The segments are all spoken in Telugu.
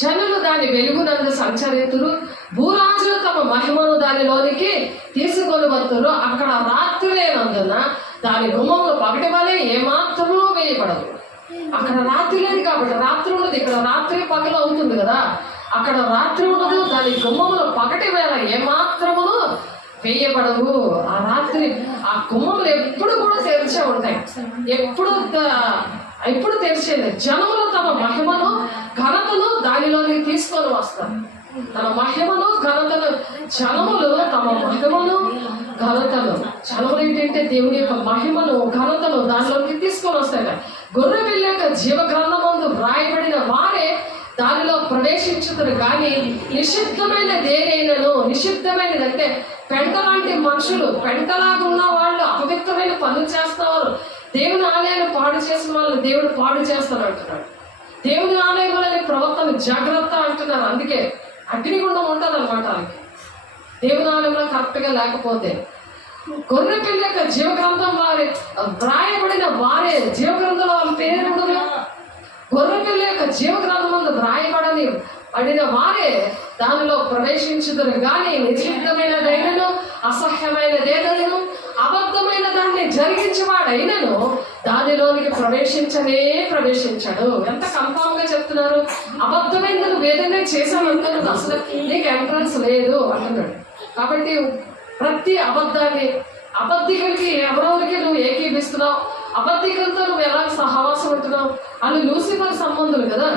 జనులు దాని వెలుగునందు సంచరితురు, భూరాజులు తమ మహిమను దానిలోనికి తీసుకొని వస్తురు. అక్కడ రాత్రి లేనందున దాని గుమ్మములు పగటి వలె ఏమాత్రమూ వేయబడదు. అక్కడ రాత్రి లేదు కాబట్టి రాత్రి ఉండదు. ఇక్కడ రాత్రి పగలు అవుతుంది కదా, అక్కడ రాత్రి ఉండదు. దాని గుమ్మములు పగటి వేళ ఏమాత్రమును వేయబడవు. ఆ రాత్రి ఆ గుమ్మములు ఎప్పుడు కూడా తెరిచే ఉంటాయి, ఎప్పుడు తెరిచేది. జనములు తమ మహిమను ఘనతను దానిలోకి తీసుకొని వస్తారు. తన మహిమను ఘనతను, జనములు తమ మహిమను ఘనతను, జనములు ఏంటంటే దేవుని యొక్క మహిమను ఘనతను దానిలోకి తీసుకొని వస్తాయి. గొర్రె పిల్ల యొక్క జీవ గ్రంథమందు వ్రాయబడిన వారే దానిలో ప్రవేశించుతారు. కానీ నిషిద్ధమైన దేనైనను, నిషిద్ధమైనదంటే పెంట లాంటి మనుషులు, పెంటలాగా ఉన్న వాళ్ళు, అపవిత్రమైన పనులు చేస్తున్నారు, దేవుని ఆలయాన్ని పాడు చేసిన వాళ్ళని దేవుడు పాడు చేస్తాను అంటున్నాడు. దేవుని ఆలయంలోని ప్రవర్తన జాగ్రత్త అంటున్నారు. అందుకే అగ్నిగుండం ఉంటుంది అనమాట వాళ్ళకి దేవుని ఆలయంలో కరెక్ట్గా లేకపోతే. గొర్రె పిల్ల యొక్క జీవగ్రంథం వారి వ్రాయబడిన వారే, జీవగ్రంథంలో వాళ్ళ పేరు ఉండదు. గొర్రె పిల్ల యొక్క జీవగ్రంథం ముందు వ్రాయబడిన వారే దానిలో ప్రవేశించుదురు. కానీ నిషిద్ధమైనదైనను, అసహ్యమైనదేదైనను, అబద్ధమైన దాన్ని జరిగించేవాడైనను దానిలోనికి ప్రవేశించడు. ఎంత కన్ఫామ్ గా చెప్తున్నారు. అబద్ధమైన నువ్వు ఏదైనా చేశావనుకున్నది అసలు నీకు ఎంట్రన్స్ లేదు అంటున్నాడు. కాబట్టి ప్రతి అబద్ధాన్ని, అబద్ధికులకి ఎవరెవరికి నువ్వు ఏకీపిస్తున్నావు, అబద్ధికులతో నువ్వు ఎలా సహవాసం ఉంటున్నావు, అని లూసిఫర్ సంబంధులు కదా.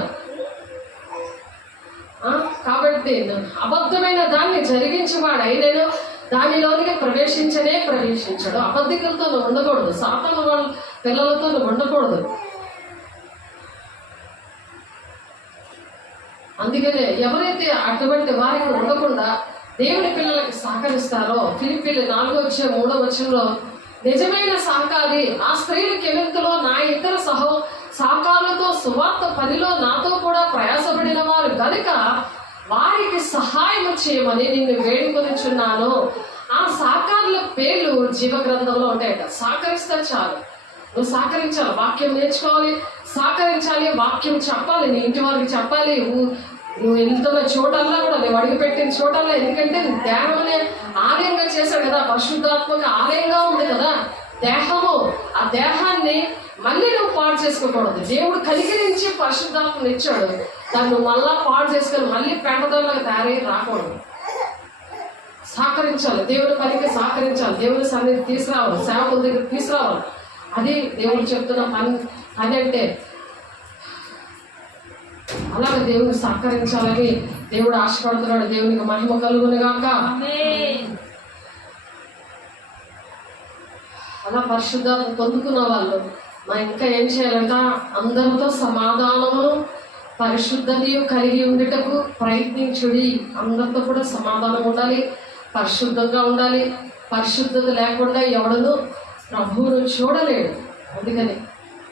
కాబట్టి అబద్ధమైన దాన్ని జరిగించేవాడు అయినను దానిలోనికి ప్రవేశించడు. అబద్ధికులతో నువ్వు ఉండకూడదు, సాతాను వాళ్ళ పిల్లలతో నువ్వు ఉండకూడదు. అందుకనే ఎవరైతే అటువంటి వారికి ఉండకుండా దేవుని పిల్లలకి సహకరిస్తారో, ఫిలిప్పీలు 4:3 నిజమైన సహకారి ఆ స్త్రీల కెవెంతులో నా ఇతర సహకారులతో సువార్త పనిలో నాతో కూడా ప్రయాసపడిన వారు గనుక వారికి సహాయం చేయమని నిన్ను వేడుకొనిచున్నాను. ఆ సహకారుల పేర్లు జీవ గ్రంథంలో ఉంటాయట. సహకరిస్తే చాలు, నువ్వు సహకరించాలి, వాక్యం నేర్చుకోవాలి, సహకరించాలి, వాక్యం చెప్పాలి, నీ ఇంటి వారికి చెప్పాలి. నువ్వు వెళ్తున్న చోటల్లా కూడా, నువ్వు అడుగుపెట్టిన చోటల్లా, ఎందుకంటే దేహాన్ని ఆలయంగా చేశాడు కదా, పరిశుద్ధాత్మక ఆలయంగా ఉంది కదా దేహము. ఆ దేహాన్ని మళ్ళీ నువ్వు పాడు చేసుకోకూడదు. దేవుడు కనికరించి పరిశుద్ధాత్మను ఇచ్చాడు, దాన్ని నువ్వు మళ్ళా పాడు చేసుకొని మళ్ళీ పెంటదోళ్ళకి తయారయ్యి రాకూడదు. సహకరించాలి, దేవుని పనికి సహకరించాలి, దేవుని సన్నిధి తీసుకురావాలి, సేవకుల దగ్గర తీసుకురావాలి. అది దేవుడు చెప్తున్న పని అంటే అలాగే దేవుని సహకరించాలని దేవుడు ఆశపడుతున్నాడు. దేవునికి మహిమ కలుగును గాక. అలా పరిశుద్ధాత్మ పొందుకున్న వాళ్ళు ఇంకా ఏం చేయాలంట, అందరితో సమాధానమును పరిశుద్ధతయు కలిగి ఉండుటకు ప్రయత్నించుడి. అందరితో కూడా సమాధానం ఉండాలి, పరిశుద్ధంగా ఉండాలి. పరిశుద్ధత లేకుండా ఎవడను ప్రభువును చూడలేడు. అందుకని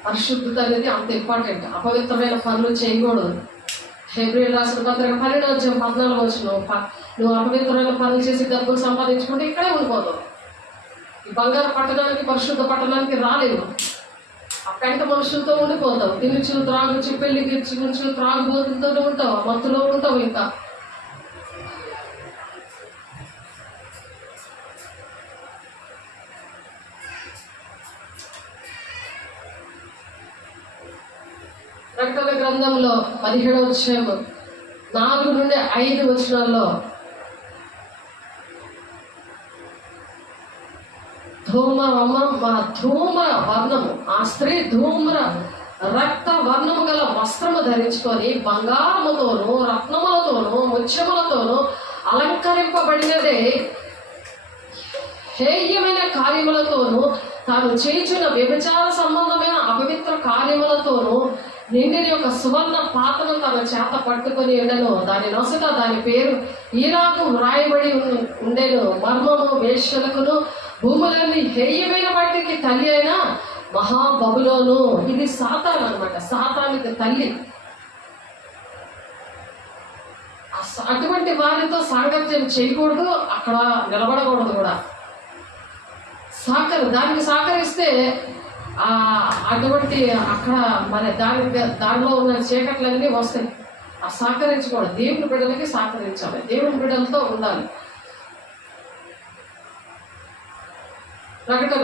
పరిశుద్ధత అనేది అంత ఇంపార్టెంట్. అపవిత్రమైన పనులు చేయకూడదు. హెబ్రీయులకు రాసిన పత్రిక 12:14 నువ్వు అపవిత్రమైన పనులు చేసి డబ్బులు సంపాదించుకుంటే ఇక్కడే ఉండిపోతావు. ఈ బంగారు పట్టణానికి, పరిశుద్ధ పట్టణానికి రాలేవు. ఆ పెంట మనుషులతో ఉండిపోతావు. తినుచులు, త్రాగుచు, పెళ్లికి ఇచ్చుకుంచు, త్రాగుబోతులతో ఉంటావు, మత్తులో ఉంటావు. ఇంకా ప్రకటన గ్రంథంలో 17:4-5 ధూమ్ర వర్ణము, ఆ స్త్రీ ధూమ్ర రక్త వర్ణము గల వస్త్రము ధరించుకొని బంగారముతోనూ రత్నములతోనూ ముత్యములతోనూ అలంకరింపబడినదే హేయమైన కార్యములతోనూ తాను చేయుచున్న వ్యభిచార సంబంధమైన అపవిత్ర కార్యములతోనూ నిండిన యొక్క సువర్ణ పాత్రను తన చేత పట్టుకొని ఉండెను. దాని నొసట దాని పేరు ఈరాకు వ్రాయబడి ఉండెను. మర్మము వేశ్యలకును భూములన్నీ హేయమైన వాటికి తల్లి అయిన మహాబబులోను. ఇది సాతాను అనమాట, సాతానికి తల్లి. అటువంటి వారితో సాంగత్యం చేయకూడదు, అక్కడ నిలబడకూడదు కూడా. దానికి సహకరిస్తే అటువంటి అక్కడ మరి దానిలో ఉన్న చీకట్లన్నీ వస్తాయి. ఆ సహకరించకూడదు. దేవుని బిడ్డలకి సహకరించాలి, దేవుని బిడ్డలతో ఉండాలి. ప్రకటన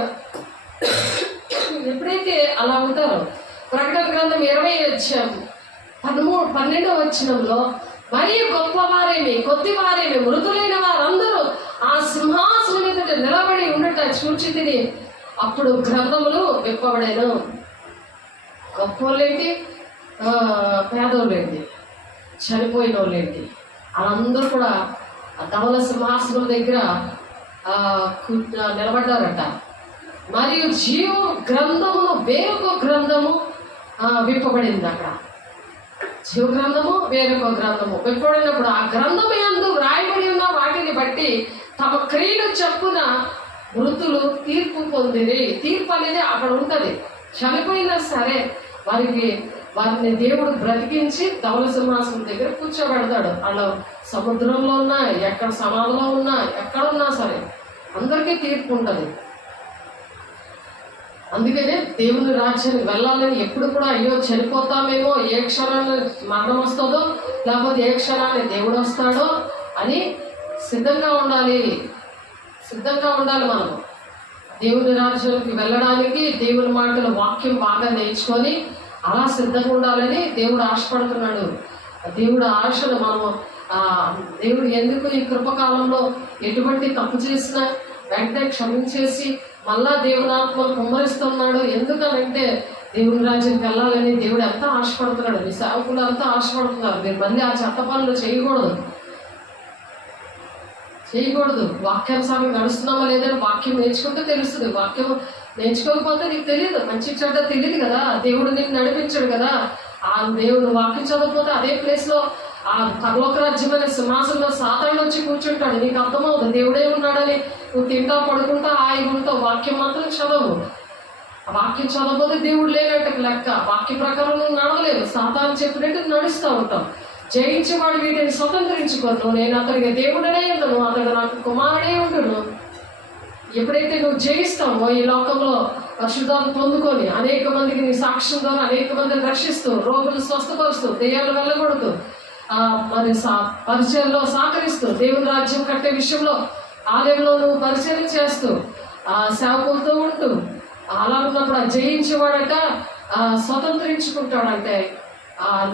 ఎప్పుడైతే అలా ఉంటారో, ప్రకటన గ్రంథం 20:12 వచనంలో, మరియు గొప్పవారేమి కొద్దివారేమి మృతులైన వారందరూ ఆ సింహాసనం ఎదుట నిలబడి ఉండట చూచితిని. అప్పుడు గ్రంథములు విప్పబడెను. గొప్పోళ్ళేంటి, పేదోళ్ళేంటి, చనిపోయిన వాళ్ళేంటి, వాళ్ళందరూ కూడా ఆ ధవల సింహాసనం దగ్గర నిలబడ్డారట. మరియు జీవ గ్రంథమును వేరొక గ్రంథము విప్పబడింది. అక్కడ జీవ గ్రంథము వేరొక గ్రంథము విప్పబడినప్పుడు ఆ గ్రంథము యందు వ్రాయబడి ఉన్న వాటిని బట్టి తమ క్రియలు చొప్పున మృతులు తీర్పు పొందిరి. తీర్పు అనేది అక్కడ ఉంటది. చనిపోయినా సరే వారిని దేవుడు బ్రతికించి ధవల సింహాసనం దగ్గర కూర్చోబెడతాడు. అలా సముద్రంలో ఉన్నా, ఎక్కడ సమాధిలో ఉన్నా, ఎక్కడున్నా సరే అందరికీ తీర్పు ఉంటుంది. అందుకనే దేవుని రాజ్యానికి వెళ్ళాలని ఎప్పుడు కూడా అయ్యో చనిపోతామేమో, ఏ క్షణాన్ని మరణం వస్తుందో, లేకపోతే ఏ క్షణాన్ని దేవుడు వస్తాడో అని సిద్ధంగా ఉండాలి. మనము దేవుని రాజ్యానికి వెళ్ళడానికి దేవుని మాటల వాక్యం బాగా నేర్చుకొని అలా సిద్ధంగా ఉండాలని దేవుడు ఆశపడుతున్నాడు. దేవుడు ఆశను మనము దేవుడు ఎందుకు ఈ కృపకాలంలో ఎటువంటి తప్పు చేసినా వెంటనే క్షమించేసి మళ్ళా దేవుని ఆత్మను కుమ్మరిస్తున్నాడు. ఎందుకనంటే దేవుని రాజ్యానికి వెళ్ళాలని దేవుడు ఎంత ఆశపడుతున్నాడు. మీ సేవకులు అంతా ఆశపడుతున్నారు. మీరు మళ్ళీ ఆ చెత్త పనులు చేయకూడదు. వాక్యానుసారం నడుస్తున్నామా లేదని వాక్యం నేర్చుకుంటే తెలుస్తుంది. వాక్యం నేర్చుకోకపోతే నీకు తెలియదు, మంచి చెడ్డ తెలియదు కదా. దేవుడు నీకు నడిపించాడు కదా. ఆ దేవుడు వాక్యం చదవకపోతే అదే ప్లేస్లో ఆ పరలోక రాజ్యమైన సింహాసనంలో సాతాను వచ్చి కూర్చుంటాడు. నీకు అర్థమవుతుంది దేవుడే ఉన్నాడని. నువ్వు తింటా పడుకుంటా హాయిగా ఉంటావు. వాక్యం మాత్రం చదవు. ఆ వాక్యం చదవకపోతే దేవుడు లేనట్టు లెక్క. వాక్య ప్రకారం నువ్వు నడవలేవు. సాతాను చెప్పినట్టు నడుస్తూ ఉంటావు. జయించేవాడు వీటిని స్వతంత్రించుకోను. నేను అతడికి దేవుడనే ఉండను, అతడు నాకు కుమారుడే ఉండును. ఎప్పుడైతే నువ్వు జయిస్తావో ఈ లోకంలో పరిశుద్ధాలు పొందుకొని అనేక మందికి నీ సాక్ష్యం ద్వారా అనేక మందిని రక్షిస్తూ, రోగులు స్వస్థపరుస్తూ, దెయ్యాలు వెళ్ళగొడుతూ, మరి పరిచయంలో సహకరిస్తూ, దేవుని రాజ్యం కట్టే విషయంలో ఆలయంలో నువ్వు పరిచయం చేస్తూ సేవకులతో ఉంటూ అలా ఉన్నప్పుడు ఆ జయించేవాడట స్వతంత్రించుకుంటాడంటే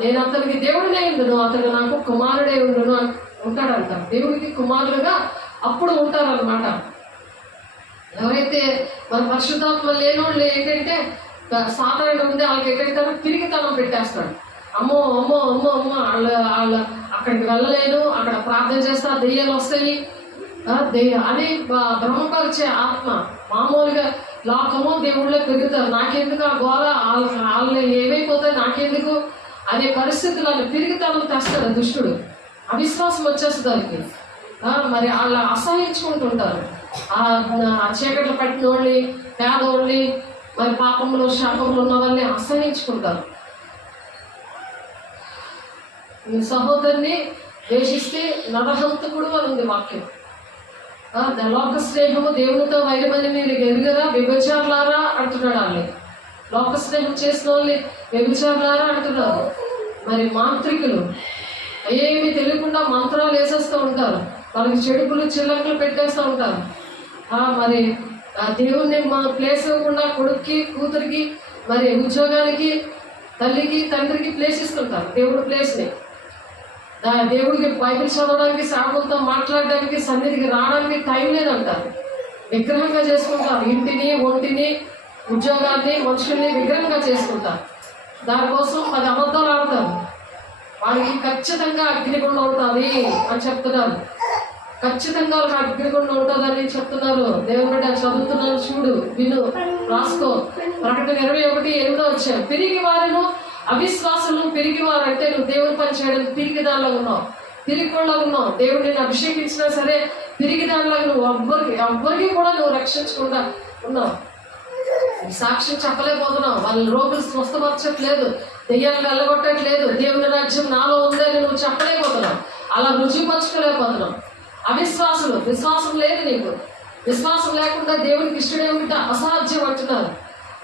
నేను అతనికి దేవుడినే ఉండును, అతడు నాకు కుమారుడే ఉండును ఉంటాడంట. దేవుడికి కుమారుడుగా అప్పుడు ఉంటారనమాట. ఎవరైతే మన పరిశుద్ధాత్మ లేనోళ్ళు ఏంటంటే సాతానుడు ఉంది, వాళ్ళకి ఎక్కడికైనా తిరిగితనం పెట్టేస్తాడు. అమ్మో అమ్మో అమ్మో అమ్మో వాళ్ళు అక్కడికి వెళ్ళలేను, అక్కడ ప్రార్థన చేస్తా దెయ్యాలు వస్తాయి అని భ్రమపరిచే ఆత్మ. మామూలుగా లోకము దేవుళ్ళే పెరుగుతారు, నాకెందుకు ఆ గోళ, వాళ్ళు ఏమైపోతాయి నాకెందుకు అనే పరిస్థితులను తిరిగితనం తెస్తాడు దుష్టుడు. అవిశ్వాసం వచ్చేస్తుంది దానికి. మరి వాళ్ళు అసహించుకుంటుంటారు. ఆ చీకట్లు పట్టిన వాళ్ళని, పేదోళ్ళని, మరి పాపంలో శాపంలో ఉన్న వాళ్ళని అసహించుకుంటారు. సహోదరుని ద్వేషిస్తే నరహంతకుడు అని ఉంది వాక్యం. లోక స్నేహము దేవునితో వైరమని మీరు ఎరుగరా వ్యభిచారులారా అంటున్నాడు. వాళ్ళని లోక స్నేహం చేసిన వాళ్ళని వ్యభిచారులారా అంటున్నారు. మరి మాంత్రికులు ఏమి తెలియకుండా మంత్రాలు వేసేస్తూ ఉంటారు, వాళ్ళకి చెడుపులు చిల్లకలు పెట్టేస్తూ ఉంటారు. మరి దేవుణ్ణి ప్లేస్ ఇవ్వకుండా కొడుక్కి కూతురికి మరి ఉద్యోగానికి తల్లికి తండ్రికి ప్లేస్ ఇస్తుంటారు. దేవుడు ప్లేస్ని దేవుడికి బైబిల్ చదవడానికి, సేవకులతో మాట్లాడడానికి, సన్నిధికి రావడానికి టైం లేదంటారు. విగ్రహంగా చేసుకుంటారు. ఇంటిని, ఒంటిని, ఉద్యోగాన్ని, మనుషుల్ని విగ్రహంగా చేసుకుంటారు. దానికోసం 10 అబద్ధాలు ఆడతారు. వాడికి ఖచ్చితంగా అగ్నిగుండం ఉంటుంది అని చెప్తున్నారు. ఖచ్చితంగా వాళ్ళకి అగ్నిగుండం ఉంటుందని చెప్తున్నారు. దేవుడి చదువుతున్నాను, చూడు, విను, రాసుకో. ప్రకటన 21:8 వచ్చారు. పిరిగి వారిను అవిశ్వాసులను పిరిగి వారంటే నువ్వు దేవుని పని చేయడానికి పిరిగి దానిలో ఉన్నావు, పిరిగిలో ఉన్నావు. దేవుడిని అభిషేకించినా సరే పిరిగి దానిలో నువ్వు ఎవ్వరికి కూడా నువ్వు రక్షించకుండా ఉన్నావు. సాక్ష్యం చెప్పలేకపోతున్నావు. వాళ్ళ రోగులు స్వస్థపరచట్లేదు, దెయ్యాలు వెళ్ళగొట్టట్లేదు, దేవుని రాజ్యం నాలో ఉందని నువ్వు చెప్పలేకపోతున్నావు. అలా రుజువుపరచుకోలేకపోతున్నావు. అవిశ్వాసులు, విశ్వాసం లేదు నీకు. విశ్వాసం లేకుండా దేవునికి ఇష్టడే ఉంటే అసాధ్యం అంటున్నారు.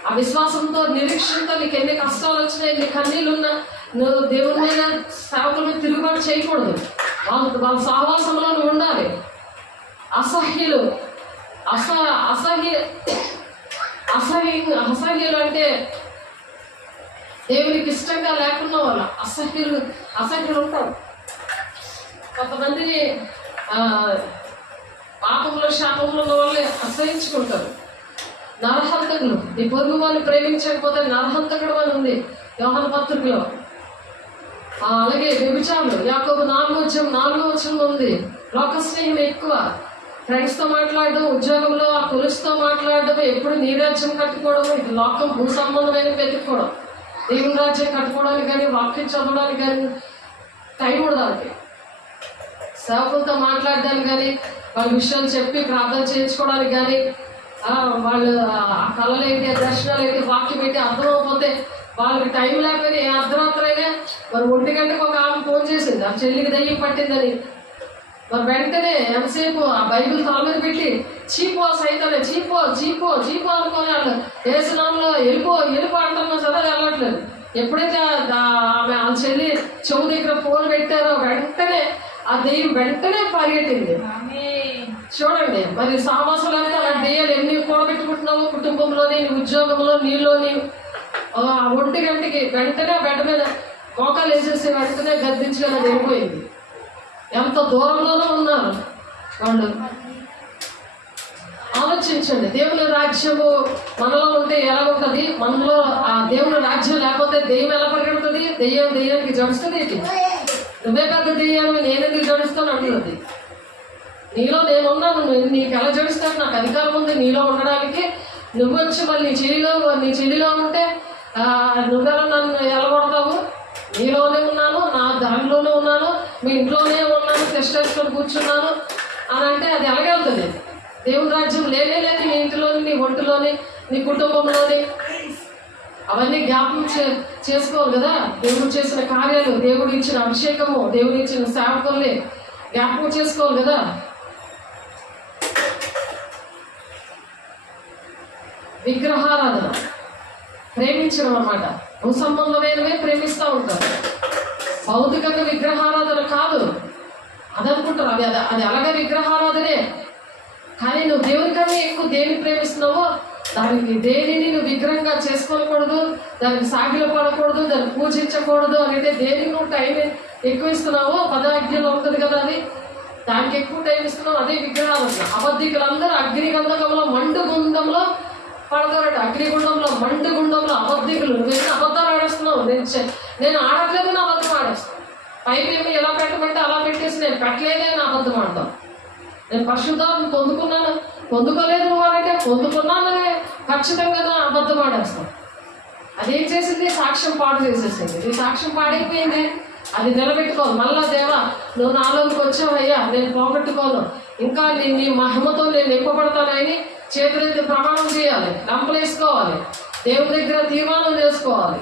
ఆ విశ్వాసంతో, నిరీక్షణతో నీకు ఎన్ని కష్టాలు వచ్చినా, ఎన్ని కన్నీళ్ళున్నా, నువ్వు దేవుని మీద సేవకుల మీద ఏర్పాటు చేయకూడదు. వాళ్ళ సహవాసంలో నువ్వు ఉండాలి. అసహ్యులు అసహ్యులు అంటే దేవునికి ఇష్టంగా లేకుండా వాళ్ళు అసహ్యులు ఉంటారు. కొంతమంది పాపంలో శాపంలో ఉన్న వాళ్ళే అసహించుకుంటారు. నరహంతకులు, నీ పొరుగు వాళ్ళు ప్రేమించకపోతే నరహంతకుడు అని ఉంది యోహాను పత్రికలో. అలాగే వ్యభిచారులు యాకోబు 4:4 ఉంది. లోక స్నేహం ఎక్కువ, ఫ్రెండ్స్తో మాట్లాడడం, ఉద్యోగంలో ఆ కొలుసుతో మాట్లాడడం, ఎప్పుడు నీ రాజ్యం కట్టుకోవడం, ఇది లోకం భూ సంబంధమైన వెతుక్కోవడం. దేవుని రాజ్యం కట్టుకోవడానికి కానీ వాక్యం చదవడానికి కానీ టైం ఉండదు. సేవకులతో మాట్లాడడానికి కానీ వాళ్ళ విషయాలు చెప్పి ప్రార్థన చేయించుకోవడానికి కానీ వాళ్ళు ఆ కళలు ఏంటి, ఆ దర్శనాలు ఏంటి, వాక్యం ఏంటి అర్థమైపోతే వాళ్ళకి టైం లేకపోయినా ఏ అర్ధరాత్రి అయినా మరి 1 గంటకు ఒక ఆమె ఫోన్ చేసింది ఆ చెల్లికి దయ్యం పట్టిందని. మరి వెంటనే ఎంతసేపు ఆ బైబిల్ తల మీద పెట్టి చీపో సైతానే చీపో అనుకోని వాళ్ళు ఏసునామంలో వెళ్ళిపో అంటున్నా సరే వెళ్ళట్లేదు. ఎప్పుడైతే ఆమె ఆ చెల్లి చెవు దగ్గర ఫోన్ పెట్టారో వెంటనే ఆ దెయ్యం వెంటనే పరిగెట్టింది. చూడండి మరి సహవాసాలు అంటే అలా దెయ్యాలు ఎన్ని కూడబెట్టుకుంటున్నావు కుటుంబంలోని, నీ ఉద్యోగంలో, నీలోని. 1 గంటకి వెంటనే బెడ్ మీద మోకాలు వేసేసి వెంటనే గద్దించుకొని అది వెళ్ళిపోయింది. ఎంత దూరంలోనూ ఉన్నారు వాళ్ళు. ఆలోచించండి, దేవుని రాజ్యము మనలో ఉంటే ఎలా ఉంటుంది? మనలో ఆ దేవుని రాజ్యం లేకపోతే దెయ్యం ఎలా పరిగెడుతుంది? దెయ్యానికి జడుస్తుంది. నువ్వే పెద్ద దెయ్యాన్ని నేనెందుకు జడుస్తాను అంటున్నది. నీలో నేనున్నాను, నీకు ఎలా జడుస్తాను? నాకు అధికారం ఉంది నీలో ఉండడానికి. నువ్వు వచ్చి మళ్ళీ నీ చెల్లిలో ఉంటే నువ్వెలా నన్ను ఎలగొడతావు? నీలోనే ఉన్నాను, నా దానిలోనే ఉన్నాను, మీ ఇంట్లోనే ఉన్నాను, తెస్టేసుకొని కూర్చున్నాను అని అంటే అది ఎలాగెళ్తుంది? దేవుని రాజ్యం లేనే లేదు నీ ఇంటిలోని, నీ ఒంటిలోని, నీ కుటుంబంలోని. అవన్నీ జ్ఞాపకం చేసుకోవాలి కదా. దేవుడు చేసిన కార్యాలు, దేవుడు ఇచ్చిన అభిషేకము, దేవుడు ఇచ్చిన సేవకుల్ని జ్ఞాపకం చేసుకోవాలి కదా. విగ్రహారాధన ప్రేమించడం అన్నమాట. భూ సంబంధమైనవే ప్రేమిస్తూ ఉంటారు. భౌతికంగా విగ్రహారాధన కాదు అదనుకుంటారు. అది అలాగే విగ్రహారాధనే. కానీ నువ్వు దేవునికన్నా ఎక్కువ దేన్ని ప్రేమిస్తున్నావో దేనిని నువ్వు విగ్రహంగా చేసుకోకూడదు, దానికి సాగిలో పడకూడదు, దాన్ని పూజించకూడదు అంటే దేనికి నువ్వు టైం ఎక్కువ ఇస్తున్నావో 10 ఆజ్ఞలు ఉంటుంది కదా, అది దానికి ఎక్కువ టైం ఇస్తున్నావు. అదే విగ్రహారాధన. అబద్ధికులందరూ అగ్నిగంధకంలో మండుగుండంలో పడతారట. అగ్నిగుండంలో మండుగుండంలో అబద్ధికులు. నువ్వు అబద్ధాలు ఆడేస్తున్నావు. నేను ఆడట్లేదు, నా అబద్ధం ఆడేస్తాను. పైపు ఏమి ఎలా పెట్టమంటే అలా పెట్టేసి నేను పెట్టలేదే నా అబద్ధం ఆడతాను. నేను పరిశుద్ధాన్ని పొందుకోలేదు నువ్వు అంటే పొందుకున్నాననే ఖచ్చితంగా నా అబద్ధం ఆడేస్తాను. అదేం చేసింది? సాక్ష్యం పాడు చేసేసింది. నీ సాక్ష్యం పాడైపోయింది, అది నిలబెట్టుకోను. మళ్ళా దేవా నువ్వు నాలోకి వచ్చావయ్యా, నేను పోగొట్టుకోను, ఇంకా నీ మహిమతో నేను నింపబడతానని చేతులెత్తి ప్రమాణం చేయాలి, లంపలేసుకోవాలి, దేవుని దగ్గర తీర్మానం చేసుకోవాలి.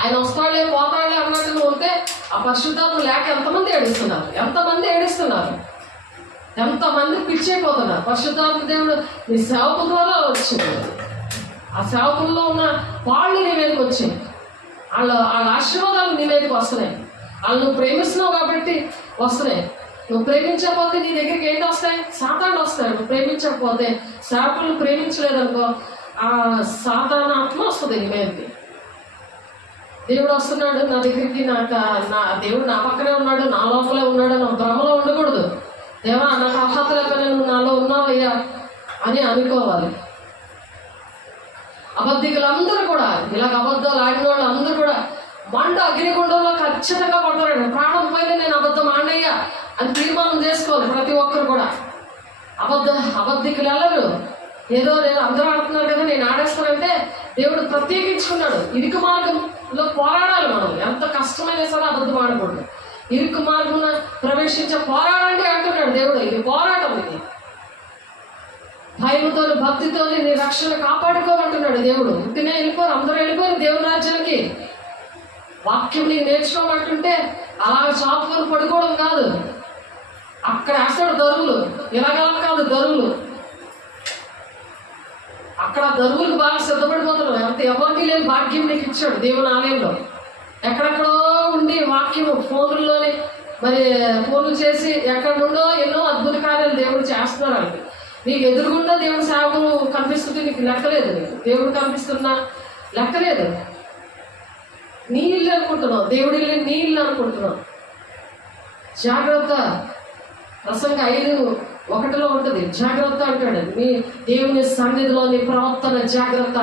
ఆయన వస్తాడులే పోతాడులే అన్నట్టు ఉంటే ఆ పరిశుద్ధాత్మ లేక ఎంతమంది ఏడుస్తున్నారు, ఎంతమంది పిలిచైపోతున్నారు. పరిశుద్ధాత్మ దేవుడు నీ సేవకుల ద్వారా వచ్చింది. ఆ సేవకుల్లో ఉన్న వాళ్ళు నీ మీదకి వచ్చింది. వాళ్ళ ఆశీర్వాదాలు నీ మీదకి వస్తున్నాయి. వాళ్ళు నువ్వు ప్రేమిస్తున్నావు కాబట్టి వస్తున్నాయి. నువ్వు ప్రేమించకపోతే నీ దగ్గరికి ఏంటి వస్తాయి? సాతాను వస్తాయి. నువ్వు ప్రేమించకపోతే, సేవకులను ప్రేమించలేదనుకో ఆ సాతాను ఆత్మ వస్తుంది నీ మీదకి. దేవుడు వస్తున్నాడు నా దగ్గరికి, నా దేవుడు నా పక్కనే ఉన్నాడు, నా లోపలే ఉన్నాడు, నా భ్రమలో ఉండకూడదు. దేవా నాకు అర్హత లేకపోయినా నువ్వు నాలో ఉన్నావయ్యా అని అనుకోవాలి. అబద్ధికులందరూ కూడా ఇలాగ అబద్ధాలు ఆడిన వాళ్ళు అందరూ కూడా అగ్నిగుండంలో ఖచ్చితంగా పడతారండి. ప్రాణం పైన నేను అబద్ధం ఆడయ్యా అని తీర్మానం చేసుకోవాలి ప్రతి ఒక్కరు కూడా. అబద్ధికులు వెళ్ళరు. ఏదో నేను అందరూ ఆడుతున్నారు కదా నేను ఆడేస్తానంటే దేవుడు ప్రత్యేకించుకున్నాడు. ఇరుకు మార్గంలో పోరాడాలి మనం. ఎంత కష్టమైనా సరే అబద్ధం ఆడకూడదు. ఇరుకు మార్గంలో ప్రవేశించే పోరాడండి అంటున్నాడు దేవుడు. ఇది పోరాటం. ఇది భయముతో భక్తితో నీ రక్షణ కాపాడుకోమంటున్నాడు దేవుడు. ఇంటినే వెళ్ళిపోరు, అందరూ వెళ్ళిపోరు దేవుని రాజ్యానికి. వాక్యం నీకు నేర్చుకోమంటుంటే అలా చాపుకొని పడుకోవడం కాదు. అక్కడ వేస్తాడు దరువులు, ఇలాగలా కాదు దరువులు. అక్కడ దరువులకు బాగా సిద్ధపడిపోతున్నావు. ఎవరికి లేని భాగ్యం నీకు ఇచ్చాడు దేవుని ఆలయంలో. ఎక్కడెక్కడో ఉండి వాక్యం ఫోన్లోనే మరి ఫోన్లు చేసి ఎక్కడ నుండో ఎన్నో అద్భుత కార్యాలు దేవుడు చేస్తున్నారండి. నీకు ఎదురుగుండా దేవుడు సేవకులు కనిపిస్తుంటే నీకు లెక్కలేదు, నీకు దేవుడు కనిపిస్తున్నా లెక్కలేదు. నీ ఇల్లు అనుకుంటున్నావు, దేవుడి ఇల్లు నీ ఇల్లు అనుకుంటున్నావు. జాగ్రత్త. ప్రసంగ 5:1 ఉంటుంది, జాగ్రత్త అంటాడు. మీ దేవుని సన్నిధిలో నీ ప్రవర్తన జాగ్రత్త.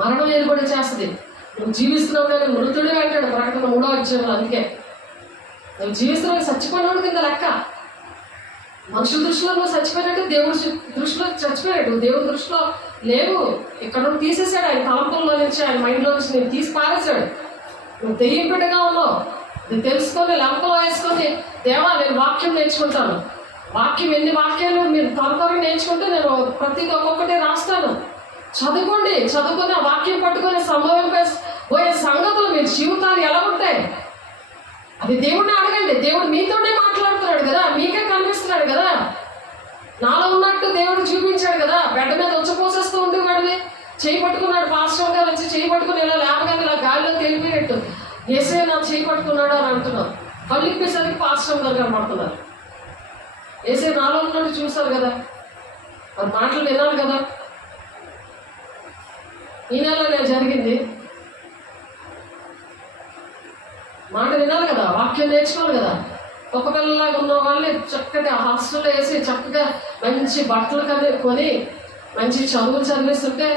మరణం ఏర్పడి చేస్తుంది. నువ్వు జీవిస్తున్నావు కానీ మృతుడే అంటాడు ప్రకటన 3వ అధ్యాయంలో. అందుకే నువ్వు జీవిస్తున్నావు చచ్చిపోయినాడు కింద లెక్క. మనుషుల దృష్టిలో నువ్వు చచ్చిపోయినట్టు, దేవుడి దృష్టిలో చచ్చిపోయాడు. దేవుడి దృష్టిలో లేవు. ఇక్కడ నుండి తీసేసాడు ఆయన తలంపుల్లో నుంచి, ఆయన మైండ్లో నుంచి నేను తీసి పారేశాడు. నువ్వు దెయ్యం బిడ్డగా ఉన్నావు. నువ్వు తెలుసుకొని లంపలో వేసుకొని, దేవా నేను వాక్యం నేర్చుకుంటాను. వాక్యం ఎన్ని వాక్యాలు మీరు త్వరగా నేర్చుకుంటే నేను ప్రతిదీ ఒక్కొక్కటి రాస్తాను. చదువుకోండి. చదువుకొని ఆ వాక్యం పట్టుకొని సంభవింపోయే సంగతులు మీ జీవితాలు ఎలా ఉంటాయి అది దేవుడిని అడగండి. దేవుడు మీతోనే మాట్లాడుతున్నాడు కదా, మీకే కనిపిస్తున్నాడు కదా. నాలో ఉన్నట్టు దేవుడు చూపించాడు కదా. బెడ్ మీద వచ్చపోసేస్తూ ఉండేవాడివి, చేయి పట్టుకున్నాడు. పాస్టర్ గారు వచ్చి చేయి పట్టుకుని ఇలా లేపగానే ఇలా గాలిలో తేలిపోయినట్టు యేసయ్య నాకు చేయి పట్టుకున్నాడు అని అంటున్నారు. కళ్ళు ఇప్పేసరికి పాస్టర్ గారు కనబడుతున్నారు. యేసయ్య నాలో ఉన్నట్టు చూశారు కదా, మరి మాటలు వినాలి కదా. ఈ నెల జరిగింది, మాట వినాలి కదా, వాక్యం నేర్చుకోవాలి కదా. ఒక పిల్లలాగా ఉన్న వాళ్ళని చక్కగా హాస్టల్లో వేసి చక్కగా మంచి బట్టలు కొని మంచి చదువులు చదివిస్తుంటే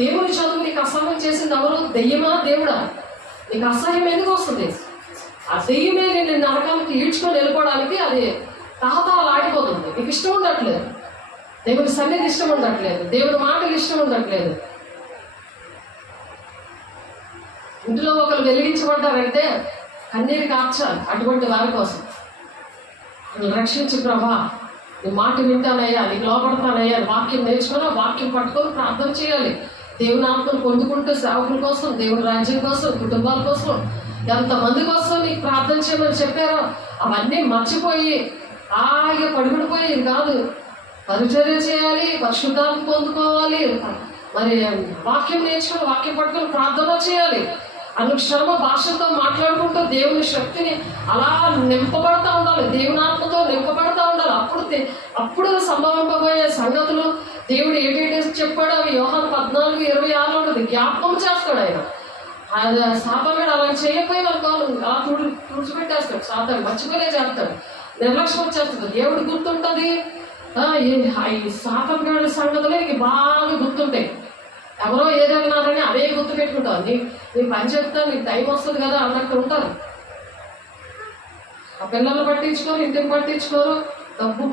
దేవుని చదువు నీకు అసహ్యం చేసింది ఎవరు? దెయ్యమా దేవుడా? నీకు అసహ్యం ఎందుకు వస్తుంది? ఆ దెయ్యమే నేను నరకానికి ఈడ్చుకొని వెళ్ళిపోవడానికి అది తాతాలు ఆడిపోతుంది. నీకు ఇష్టం ఉండట్లేదు, దేవుని సన్నిధి ఇష్టం ఉండట్లేదు, దేవుని మాటలు ఇష్టం ఉండట్లేదు. ఇంట్లో ఒకరు వెలిగించబడ్డారంటే కన్నీరు కార్చాలి అటువంటి వారి కోసం. రక్షించు ప్రభా, నీ మాట వింటానయ్యా, నీకు లోపడతానయ్యా, వాక్యం నేర్చుకొని వాక్యం పట్టుకొని ప్రార్థన చేయాలి. దేవుని ఆత్మను పొందుకుంటూ సేవకుల కోసం, దేవుని రాజ్యం కోసం, కుటుంబాల కోసం, ఎంతమంది కోసం నీకు ప్రార్థన చేయమని చెప్పారో అవన్నీ మర్చిపోయి హాయిగా పడిపడిపోయి ఇది కాదు. పరిచర్య చేయాలి, పరిశుద్ధాత్మ పొందుకోవాలి, మరి వాక్యం నేర్చుకొని వాక్యం పట్టుకొని ప్రార్థన చేయాలి. అనుక్షరమ భాషతో మాట్లాడుకుంటూ దేవుని శక్తిని అలా నింపబడతా ఉండాలి, దేవుని ఆత్మతో నింపబడతా ఉండాలి. అప్పుడు సంభవింపబోయే సంగతులు దేవుడు ఏంటంటే చెప్పాడు అవి యోహాను 14:26 ఉంటుంది, జ్ఞాపకం చేస్తాడు ఆయన. సాతానుడు అలా చేయకపోయి అనుకో అలా తుడిచిపెట్టేస్తాడు. సాతాను మర్చిపోలే చేస్తాడు, నిర్లక్ష్యం వచ్చేస్తుంది. దేవుడు గుర్తుంటుంది. ఈ సాతానుడు సంగతులు నీకు బాగా గుర్తుంటాయి. ఎవరో ఏదన్నారని అవే గుర్తు పెట్టుకుంటారు. నీ పని చెప్తా నీకు టైం వస్తుంది కదా అన్నట్టు ఉంటారు. ఆ పిల్లలు పట్టించుకోరు, ఇంటిని పట్టించుకోరు, డబ్బు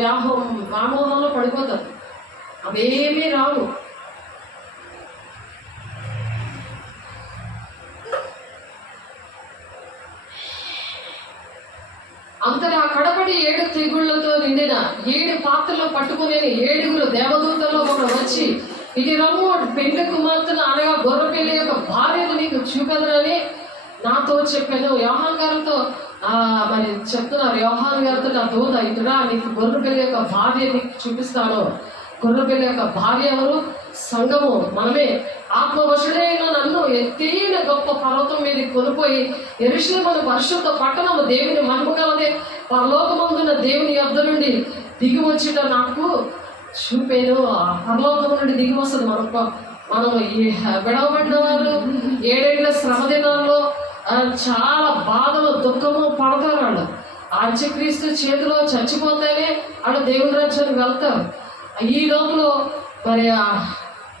వ్యామోహంలో పడిపోతారు. అవేమీ రావు. అంతటా కడపడి 7 తెగుళ్లతో నిండిన 7 పాత్రలు పట్టుకునే 7 దేవదూతల్లో ఒకడు వచ్చి, ఇది రమ్ము, పెండ్లి కుమార్తెను అనగా గొర్రెపిల్ల యొక్క భార్యను నీకు చూపెదనని నాతో చెప్పాను. యోహాన్ గారితో మరి చెప్తున్నారు, యోహాన్ గారితో నా దూత ఇటురా, నీకు గొర్రెపిల్ల యొక్క భార్య నీకు చూపిస్తాను. గొర్రెపిల్ల యొక్క భార్య ఎవరు? సంఘము, మనమే. ఆత్మవశుడైన నన్ను ఎత్తైన గొప్ప పర్వతం మీద కొనిపోయి యెరూషలేము పరిశుద్ధ పట్టణము, దేవుని మహిమ గలదే పరలోకమందున దేవుని యొద్ద నుండి దిగి వచ్చిట నాకు చూపేను. ఆ పరలోకం నుండి దిగి వస్తుంది. మనము విడవబడిన వారు 7 శ్రమ దినాల్లో చాలా బాధలు దుఃఖము పడతారు. వాళ్ళు అంత్యక్రీస్తు చేతిలో చచ్చిపోతేనే వాళ్ళు దేవుని రాజ్యానికి వెళ్తారు. ఈ లోపల మరి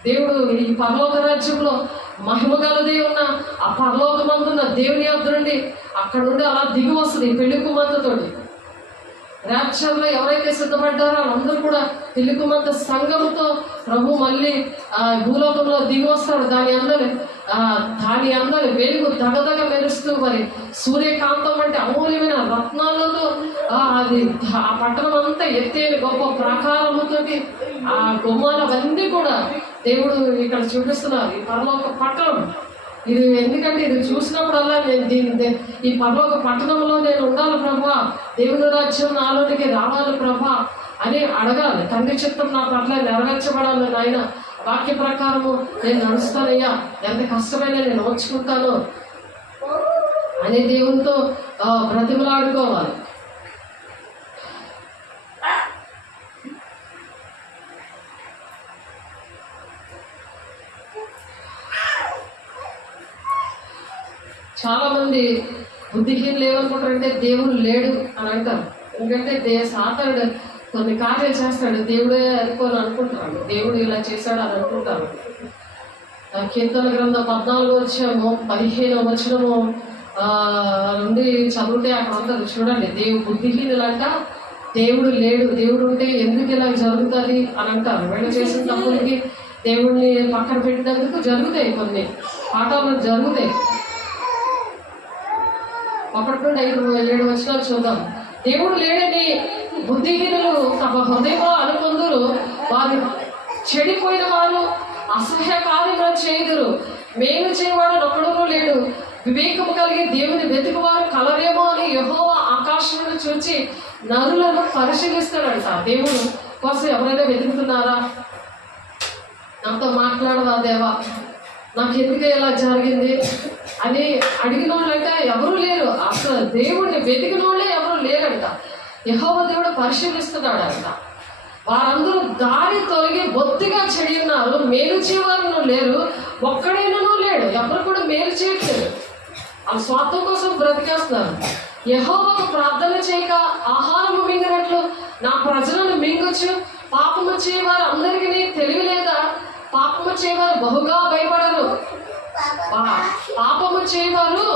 దేవుడు ఈ పరలోక రాజ్యంలో మహిమ గలదే ఉన్న ఆ పరలోకమందున్న దేవుని యొద్ద నుండి అక్కడ నుండి అలా దిగి వస్తుంది పెళ్లి కుమార్తెతోటి. రాజ్యంలో ఎవరైతే సిద్ధపడ్డారో వాళ్ళందరూ కూడా పెళ్లి కుమార్తె సంఘముతో ప్రభు మళ్ళీ భూలోకంలో దిగి వస్తాడు. దాని అందరి వెలుగు దగదగ మెరుస్తూ మరి సూర్యకాంతం వంటి అమూల్యమైన రత్నాలతో అది ఆ పట్టణం అంతా ఎత్తైన గొప్ప ప్రాకారముతోటి ఆ గుమ్మాలవన్నీ కూడా దేవుడు ఇక్కడ చూపిస్తున్నారు. ఈ పరలోక పట్టణం ఇది ఎందుకంటే ఇది చూసినప్పుడల్లా నేను ఈ పరలోక పట్టణంలో నేను ఉండాలి ప్రభా, దేవుని రాజ్యం నాలోనికి రావాలి ప్రభా అని అడగాలి. తండ్రి చిత్తం నా పట్ల నెరవేర్చబడాలి నాయన, వాక్య ప్రకారము నేను నడుస్తానయ్యా, ఎంత కష్టమైనా నేను ఓర్చుకుంటాను, అనే దేవునితో బ్రతిమలాడుకోవాలి. చాలా మంది బుద్ధిహీనులు ఏమనుకుంటారంటే దేవుడు లేడు అని అంటారు. ఎందుకంటే సాతానుడు కొన్ని కార్యాలు చేస్తాడు, దేవుడే అనుకోని అనుకుంటాడు, దేవుడు ఇలా చేశాడు అని అనుకుంటారు. కీర్తన గ్రంథం 14 వచ్చాము 15 వచనము నుండి చదివితే అక్కడ అందరు చూడండి, బుద్ధిహీనులంట దేవుడు లేడు, దేవుడు ఉంటే ఎందుకు ఇలా జరుగుతుంది అని అంటారు. వీళ్ళు చేసిన తప్పులకి దేవుడిని పక్కన పెట్టినందుకు జరుగుతాయి, కొన్ని పాఠాలు జరుగుతాయి. 1 నుండి 5-7 వచనాలు చూద్దాం. దేవుడు లేడని బుద్ధిహీనులు తమ హృదయంలో అనుకుందరు, వారు చెడిపోయిన వారు అసహ్య కార్యములు చేయుదురు. మేలు చేయవాడు ఒక్కడూ లేడు, వివేకము కలిగి దేవుని వెతుకువారు కలరేమో అని యెహోవా ఆకాశమును చూచి నరులను పరిశీలిస్తాడంట. దేవుడు కోసం ఎవరైనా వెతుకుతున్నారా? నాతో మాట్లాడవా దేవా, నాకు ఎందుకు ఇలా జరిగింది అని అడిగిన వాళ్ళంట ఎవరు లేరు. అసలు దేవుడిని వెతికిన వాళ్ళే ఎవరు లేరంట. యెహోవా దేవుడు పరిశీలిస్తున్నాడంట. వారందరూ దారి తొలగి బొత్తిగా చెడి ఉన్నారు, మేలు చేయవారు లేరు, ఒక్కడైనానూ లేడు. ఎవరు కూడా మేలు చేయట్లేదు, ఆ స్వార్థం కోసం బ్రతికేస్తున్నారు. యెహోవాకు ప్రార్థన చేయక ఆహారము మింగినట్లు నా ప్రజలను మింగొచ్చు. పాపము చేయవారు అందరికీ తెలివి లేదా? పాపము చేయవారు బహుగా భయపడరు. పాపము చేయవారు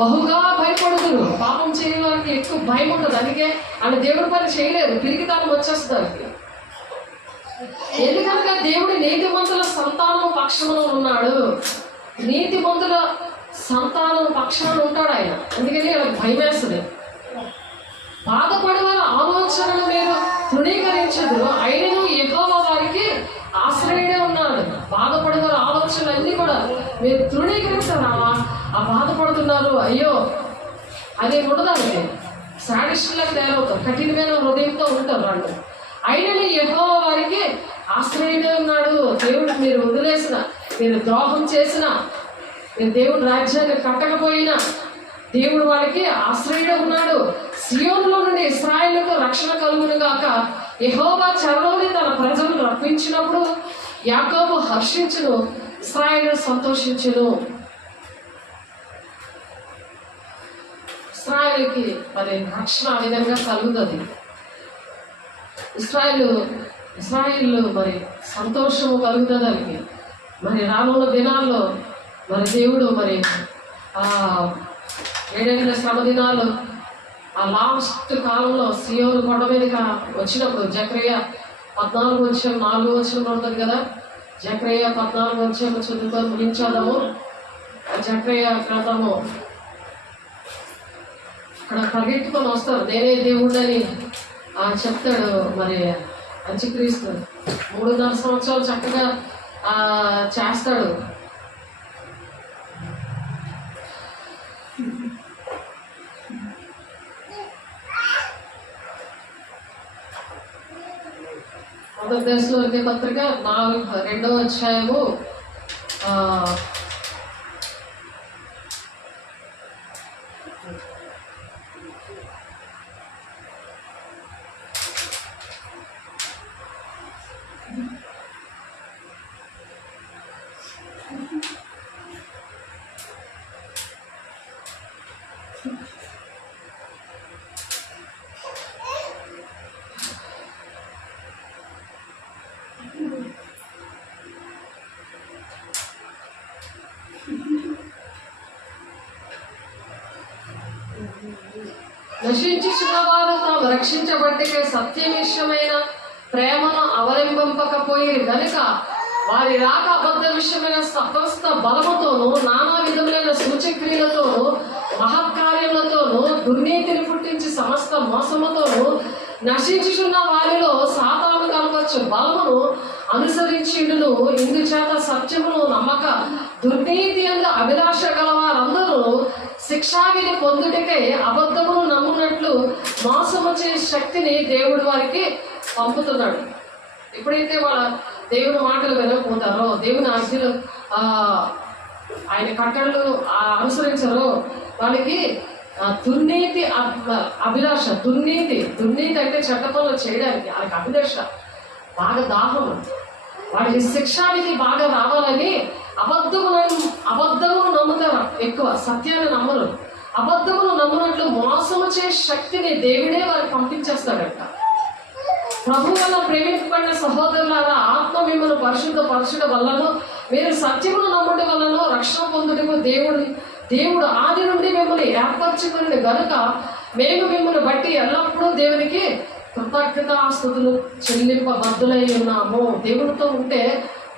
బహుగా భయపడుతురు. పాపం చేయవారికి ఎక్కువ భయం ఉంటుంది, అందుకే ఆయన దేవుడి పని చేయలేరు, పిరికితనం వచ్చేస్తారు. ఎందుకనగా దేవుడు నీతిమంతుల సంతానం పక్షంలో ఉన్నాడు, నీతిమంతుల సంతానం పక్షాన ఉంటాడు ఆయన. అందుకని వాళ్ళకి భయం వేస్తుంది. బాధపడేవారి ఆలోచనలు మీరు తృణీకరించదు, అయినను యెహోవా వారికి ఆశ్రయుడే ఉన్నాడు. బాధపడేవారి ఆలోచనలు కూడా మీరు తృణీకరిస్తారా? ఆ బాధపడుతున్నారు, అయ్యో అదే ఉండదానికి సాడిస్టులకు తయారవుతారు, కఠినమైన హృదయంతో ఉంటారు వాళ్ళు. అయినను యెహోవా వారికి ఆశ్రయుడే ఉన్నాడు. దేవుడు మీరు వదిలేసిన, మీరు ద్రోహం చేసిన, మీరు దేవుడు రాజ్యాన్ని కట్టకపోయినా దేవుడు వారికి ఆశ్రయుడే ఉన్నాడు. సియోనులో నుండి ఇశ్రాయేలుకు రక్షణ కలుగును గాక. యెహోవా చెరలోని తన ప్రజలను రప్పించినప్పుడు యాకోబు హర్షించును, ఇశ్రాయేలు సంతోషించును. ఇశ్రాయేలుకి మరి రక్షణ ఆ విధంగా కలుగుతుంది. ఇశ్రాయేలు మరి సంతోషము కలుగుతుంది వాళ్ళకి. మరి రానున్న దినాల్లో మరి దేవుడు మరి 7 శ్రమ దినాలు ఆ లాస్ట్ కాలంలో సియోను కొండ మీదకి వచ్చినప్పుడు జకరియా 14:4 ఉంటుంది కదా. జకరియా 14 చదువుకొని ముగించాదాము. జకరియా గ్రంథము అక్కడ పరిగెత్తుకొని వస్తారు, నేనే దేవుడని చెప్తాడు. మరి అంత్యక్రీస్తు 3.5 సంవత్సరాలు చక్కగా చేస్తాడు. మొదటి దశలోని పత్రిక 2వ అధ్యాయము 'నశించుచున్న వారు తాము రక్షించబట్టికే సత్యం విషయమైన ప్రేమను అవలంబింపకపోయి గనుక వారి రాక అబద్ధ విషయమైన సమస్త బలముతోనూ నానా విధములైన సూచక్రియలతోనూ మహత్కార్యములతోనూ దుర్నీతిని పుట్టించి సమస్త మోసముతోనూ నశించుచున్న వారిలో సాతాను కనవచ్చు బలమును అనుసరించుడును. ఇందుచేత సత్యమును నమ్మక దుర్నీతి అందు అభిలాష గల వారందరూ శిక్షావిధి పొందుటకై అబద్ధమును నమ్మునట్లు మోసము చేసే శక్తిని దేవుడు వారికి పంపుతున్నాడు. ఎప్పుడైతే వాళ్ళ దేవుని మాటలు వినకపోతారో, దేవుని ఆజ్ఞలు ఆయన కట్టడలు అనుసరించరో వాళ్ళకి దుర్నీతి అభిలాష. దుర్నీతి అంటే చెడ్డ పనులు చేయడానికి వాళ్ళకి అభిలాష, బాగా దాహం. వాళ్ళకి శిక్షానికి బాగా రావాలని అబద్ధమును నమ్ముతారు ఎక్కువ, సత్యాన్ని నమ్మరు. అబద్ధమును నమ్మునట్లు మోసము చే శక్తిని దేవుడే వారికి పంపించేస్తాడట. ప్రభు వల్ల ప్రేమింపబడిన సహోదరులారా, ఆత్మ మిమ్మల్ని పరిశుద్ధపరచడం వల్లనో మీరు సత్యమును నమ్మడం వల్లనో రక్షణ పొందుటకు దేవుడు ఆది నుండి మిమ్మల్ని ఏర్పరచుకుని గనుక మేము మిమ్మల్ని బట్టి ఎల్లప్పుడూ దేవునికి కృతజ్ఞతాస్తుతులు చెల్లింపబద్దులై ఉన్నాము. దేవుడితో ఉంటే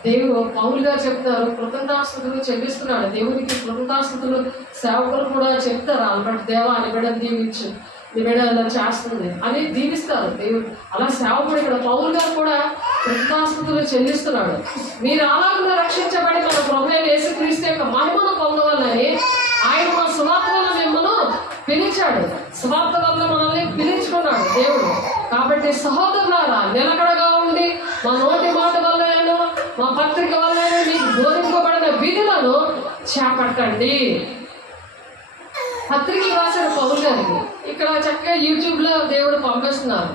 దేవుడు పౌలు గారు చెప్తారు, కృతజ్ఞతాస్తుతులు చెల్లిస్తున్నాడు. దేవునికి కృతజ్ఞతాస్తుతులు సేవకులు కూడా చెప్తారు, అలబట్టి దేవా అని బిడ్డను దీవించు, నీ బిడ్డ ఇలా చేస్తుంది అని దీవిస్తారు దేవుడు. అలా సేవకుడు ఇక్కడ పౌలు గారు కూడా కృతజ్ఞతాస్తుతులు చెల్లిస్తున్నాడు. మీరు అలాగే రక్షించబడి మన ప్రభువైన యేసుక్రీస్తు యొక్క మహిమను పొందవాలని ఆయన మన సువార్త వల్ల మిమ్మల్ని పిలిచాడు. సువార్త వల్ల మనల్ని పిలుచుకున్నాడు దేవుడు. కాబట్టి సహోదరులారా, నిలకడగా ఉండి మా నోటి మాట వల్లనో మా పత్రిక వల్లనో మీకు బోధింపబడిన విధులను చేపట్టండి. పత్రికలు రాసిన పౌలు గారికి ఇక్కడ చక్కగా యూట్యూబ్లో దేవుడు పంపిస్తున్నారు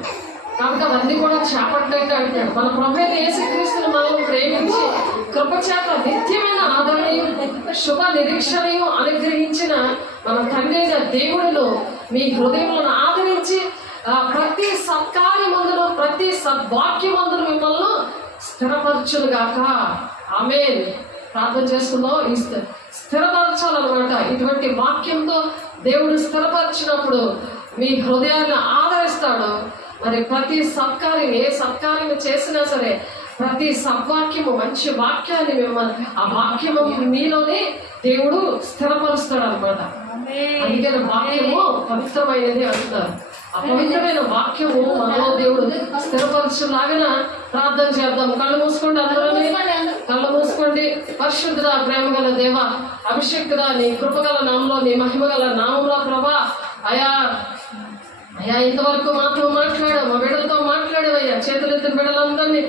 కాబట్టి అవన్నీ కూడా చేపట్టేట్టు అంటున్నాడు. మన ప్రభువైన యేసుక్రీస్తును మనం ప్రేమించి కృపచేత నిత్యమైన ఆదరణయు శుభ నిరీక్షణయు అనుగ్రహించిన మన తండ్రి అయిన దేవుడును మీ హృదయములను ఆదరించి ప్రతి సత్కార్యమందును ప్రతి సద్వాక్యమందును మిమ్మల్ని స్థిరపరచునుగాక. ఆమేన్. ప్రార్థన చేసుకుందాం. ఈ స్థిరపరచాలన్నమాట. ఇటువంటి వాక్యంతో దేవుడు స్థిరపరిచినప్పుడు మీ హృదయాన్ని ఆదరిస్తాడు. మరి ప్రతి సత్కార్యం, ఏ సత్కార్యం చేసినా సరే ప్రతి సద్వాక్యము, మంచి వాక్యాన్ని మిమ్మల్ని ఆ వాక్యము మీలోనే దేవుడు స్థిరపరుస్తాడు అనమాట. అందుకని వాక్యము పవిత్రమైనది అంటున్నారు. ఆ పవిత్రమైన వాక్యము మనలో దేవుడు స్థిరపరచులాగా ప్రార్థన చేద్దాం. కళ్ళు మూసుకోండి, అందరూ కళ్ళు మూసుకోండి. పరిశుద్ధుడ, ప్రేమ గల దేవ, అభిషేక్తుడా, నీ కృపగల నామంలో, నీ మహిమగల నామంలో ప్రభా, అయా ఇంతవరకు మాతో మాట్లాడావు, మా బిడ్డలతో మాట్లాడేవయ్యా. చేతులెత్తిన బిడ్డలందరినీ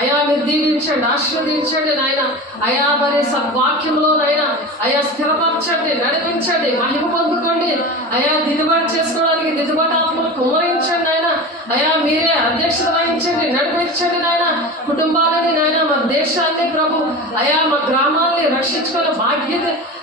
అయా మీరు దీవించండి, ఆశీర్వదించండి నాయన. అయా మరి సద్వాక్యంలో నాయన అయా స్థిరపరచండి, నడిపించండి, మహిమ పొందుకోండి. అయా దిద్దుబాటు చేసుకోవడానికి దిద్దుబాటు ఆత్మలు కుమరించండి నాయన. అయా మీరే అధ్యక్షత వహించండి, నడిపించండి నాయన. కుటుంబాలని నాయన, మా దేశాన్ని ప్రభు, అయా మా గ్రామాలని రక్షించుకునే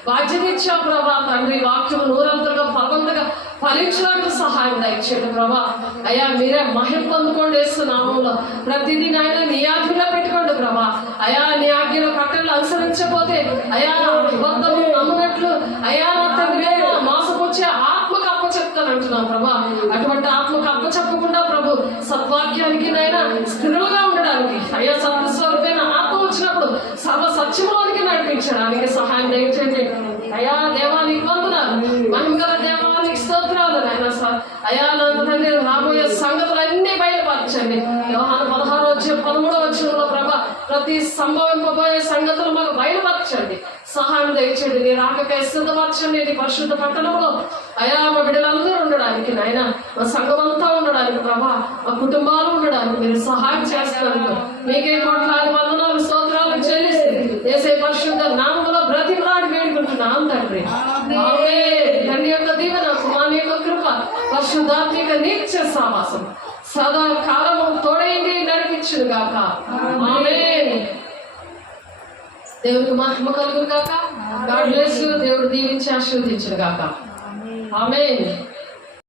బాధ్యత ఇచ్చావు ప్రభా. తండ్రి వాక్యము నూరంతగా ఫలవంతంగా ఫలించడానికి సహాయం దయచేయండి ప్రభా. అయా మీరే మహిమ పొందుకోండి వేస్తున్నాములో. ప్రతిదీ నాయన నీ ఆజ్ఞలో పెట్టుకోండి ప్రభా. అయా నీ ఆజ్ఞలో కట్టలు అనుసరించకపోతే అయా అబద్ధము నమ్మునట్లు అయా నా తండ్రి మోసపుచ్చే ఆత్మకు అప్పచెప్తానంటున్నాం ప్రభా. అటువంటి ఆత్మకు అప్పచెప్పకుండా ప్రభు సద్వాక్యానికి నాయన స్థిరులుగా ఉండడానికి, అయ్యా సత్స్వరూపైన ఆత్మ వచ్చినప్పుడు సర్వ సత్యములోనికి నడిపించడానికి సహాయం దయచేయండి. అయా దేవానికి వందనాలు, మహిమగల దేవానికి స్తోత్రాలు నాయన. అయా నా తండ్రి రాబోయే సంగతులన్నీ బయలుపరచండి. యోహాను 16:13 ప్రభా, ప్రతి సంభవింపబోయే సంగతులు మాకు బయలుపరచండి, సహాయం దయచేయండి. నీ రాకకై సిద్ధపరచండి. నీ పరిశుద్ధ పట్టణంలో అయా మా బిడ్డలందరూ ఉండడానికి నాయన, మా సంఘం అంతా ఉండడానికి ప్రభా, మా కుటుంబాలు ఉండడానికి మీరు సహాయం చేస్తున్నారు. మీకే కోట్లాది వందనాలు స్తోత్రాలు చెల్లిస్తే యేసయ్య పరిశుద్ధ నామములో బ్రతిమలాడి వేడుకుంటున్నాం తండ్రి. తండ్రి యొక్క దీవెన, కుమారుని యొక్క కృప, పరిశుద్ధాత్మిక నిత్య సహవాసం సదా కాలము తోడైంది నడిపించును గాక. ఆమేన్. దేవునికి మహిమ కలుగును గాక. God bless you. దేవుడు దీవించి ఆశీర్వదించును గాక. ఆమేన్.